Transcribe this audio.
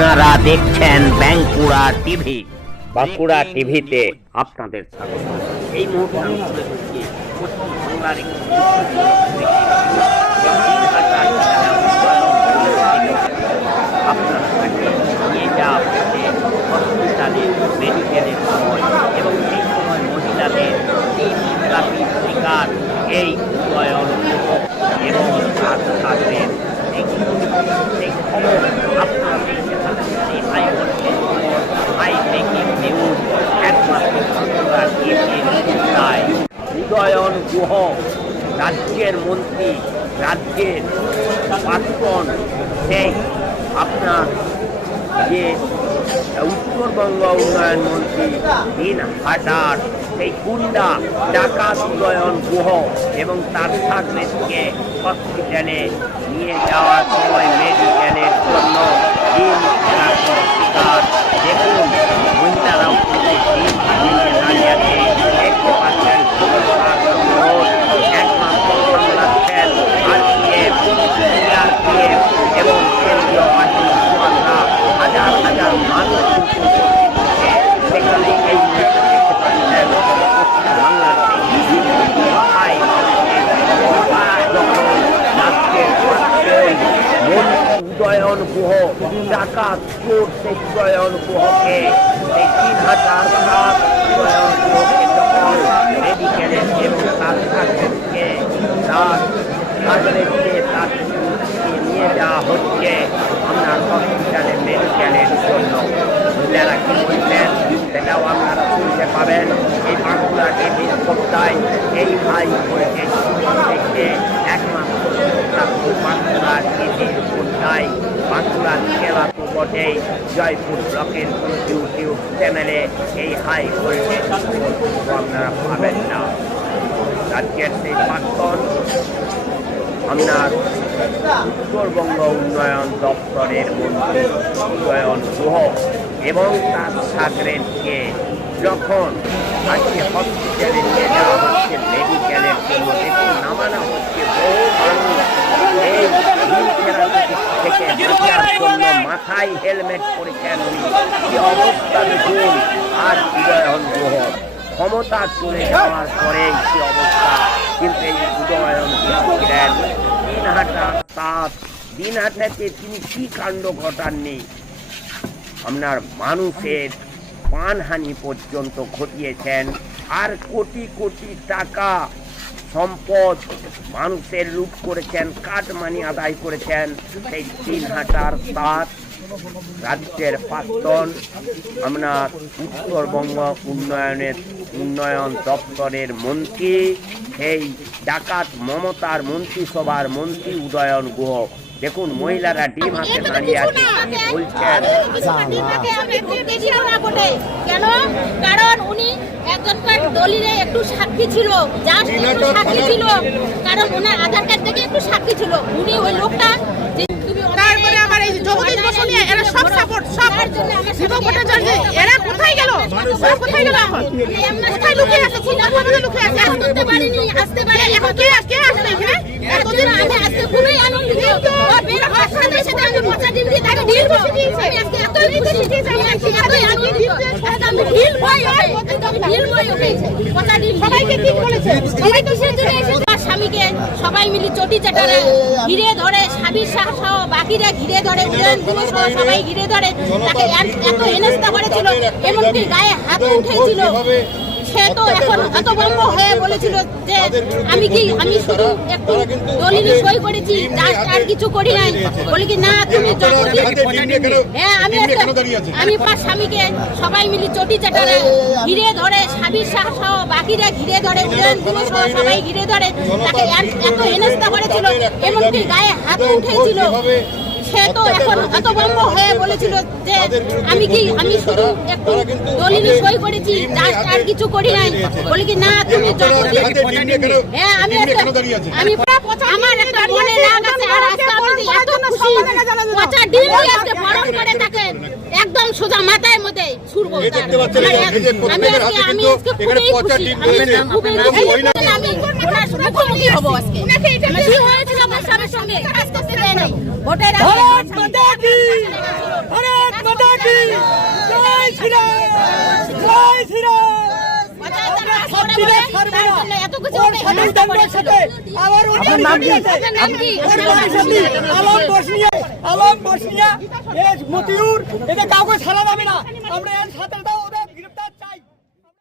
আপনারা দেখছেন বাঁকুড়া টিভি। বাঁকুড়া টিভিতে আপনাদের স্বাগত। এই মুহূর্তে আমি তুলে ধরছি পশ্চিমবাংলার একটি আপনারা তাকে নিয়ে যাওয়া হচ্ছে হসপিটালে মেডিকেলের সময়, এবং সেই সময় মহিলাদের 3 থেরাপির শিকার এই উন্নয়ন এবং তার সাথে এই খবর আপনারা দেখতে পাচ্ছেন। এই হাই ভোল্টেজ খবর, হাই ব্রেকিং নিউজ একমাত্র বাঁকুড়া টিভির পর্দায়। উদয়ন গুহ রাজ্যের মন্ত্রী, রাজ্যের প্রাক্তন সেই আপনার যে উত্তরবঙ্গ উন্নয়ন মন্ত্রী দিনহাটার সেই গুন্ডা ডাকাত উদয়ন গুহ এবং তার ছাত্রীকে হসপিটালে নিয়ে যাওয়ার সময় মেডিকেলের জন্য শিকার। দেখুন মহিলারাও দাঁড়িয়ে আছে, দেখতে পাচ্ছেন একমাত্র সামলাচ্ছেন RPF, CRPF এবং কেন্দ্রীয় বাহিনী জওয়ানরা। হাজার হাজার মানুষ সেখানে এই উদয়ন গুহ ডাকাত চোর, সেই উদয়ন গুহকে সেই 3007 উদয়ন গুহকে যখন মেডিকেলের এবং তার ছাত্রীকে নিয়ে যাওয়া হচ্ছে আপনার হসপিটালে মেডিকেলের জন্য। যারা কি বলছেন সেটাও আপনারা শুনতে পাবেন এই বাঁকুড়া টিভির পর্দায়। এই হাই ভোল্টেজ থেকে একমাত্র বাঁকুড়া টিভির পর্দায়। বাঁকুড়া জেলা তো বটেই, জয়পুর ব্লকের ইউটিউব চ্যানেলে এই হাই ভোল্টেজ আপনারা পাবেন না। রাজ্যের সেই প্রাক্তন আপনার উত্তরবঙ্গ উন্নয়ন দপ্তরের মন্ত্রী উদয়ন গুহ এবং তার ছাত্রীকে যখন আজকে হসপিটালে নিয়ে যাওয়া হচ্ছে মেডিকেলের জন্য, দেখুন নামানো হচ্ছে বহু মানুষ এই থেকে বাঁচার জন্য মাথায় হেলমেট পরেছেন। কি অবস্থা দেখুন। আর উদয়ন গুহ ক্ষমতা চলে যাওয়ার পরে কি অবস্থা, কিন্তু এই উদয়ন ছিলেন দিনহাটাতে তিনি কি কাণ্ড ঘটাননি। আপনার মানুষের প্রাণহানি পর্যন্ত ঘটিয়েছেন, আর কোটি কোটি টাকা সম্পদ মানুষের লুট করেছেন, কাটমানি আদায় করেছেন। সেই দিনহাটার রাজ্যের প্রাক্তন আপনার উত্তরবঙ্গ উন্নয়ন দপ্তরের মন্ত্রী, সেই ডাকাত মমতার মন্ত্রিসভার মন্ত্রী উদয়ন গুহ। দেখুন মহিলারা ডিম হাতে দাঁড়িয়ে আছে, কি বলছেন। কেন? কারণ উনি একজনকার দলিলে একটু সাক্ষী ছিল, সাক্ষী ছিল, কারণ ওনার আধার কার্ড থেকে একটু সাক্ষী ছিল। উনি ওই লোকটা তারপরে আমার এই জগদীশ বসু নিয়ে এরা সব সাপোর্ট, সব দীপক ভট্টাচার্য, এরা কোথায় গেল? ওরা কোথায় গেল? এখন কোথায় লুকিয়ে আছে? কোথায় লুকিয়ে আছে? আসতে পারিনি, আসতে পারিনি। এখন কে আসলে এখানে? এতদিন আমি আজকে খুবই আনন্দিত। বের হওয়ার সাথে সাথে আমি পচা ডিম দিয়ে তাকে ঢিল বসে দিয়েছি। আমি আজকে এতই খুশি, আমি আজকে এতই আনন্দিত। আজকে আমি ঢিল ভয় হবে, আমি ঢিল ভয় হবে। পচা ডিম সবাইকে ঠিক বলেছে, সবাই তো সেজন্য এসেছে। আমার স্বামীকে সবাই মিলে চটি চাটারে ঘিরে ধরে, সাবির শাহ সহ বাকিরা ঘিরে ধরে, উদয়ন গুহ সহ সবাই ঘিরে ধরে। তাকে এত হেনস্থা করেছিল, এমনকি গায়ে হাত উঠেছিল। সে তো এখন হতভম্ব হয়ে বলেছিল যে আমি শুধু একটু দলিলে সই করেছি, আর কিছু করি নাই। বলি কি না, তুমি হ্যাঁ, আমি পাঁচ স্বামীকে সবাই মিলে চটি চাটারে ঘিরে ধরে, সাবির শাহ সহ বাকিরা ঘিরে ধরে, উদয়ন গুহ সহ সবাই ঘিরে ধরে। তাকে এত হেনস্থা করেছিল, এমনকি গায়ে হাত উঠেছিল। সে তো এখন হতভম্ব হয়ে বলেছিল যে আমি শুধু একটু দলিলে সই করেছি, আর কিছু করি নাই। বলি কি না, তুমি হ্যাঁ, আমি আমার একটা মনে রাগ আছে। আর আজকে আপনি এত খুশি, পচা ডিম আজকে বরণ করে তাকে একদম সোজা মাথায় মধ্যে ছুড়বো। আমি আজকে খুবই খুশি, আমি মুখোমুখি হবো আজকে। কি হয়েছিল আমার স্বামীর সঙ্গে? কাজ করতে দেয় নাই, ভোটের ছাড়বে তার না। জন্য এত কিছু ওর ওকে সাথে হেনস্থা দাঙ্গার করেছিল। সাথে আবার ওর আপনার নাম কি? আপনার নাম কি? ওর বাড়ির সাথে আলম বসনিয়া, আলম বসনিয়া, এ মতিউর, এদের কাউকে ছাড়া যাবে না। আমরা এর সাথে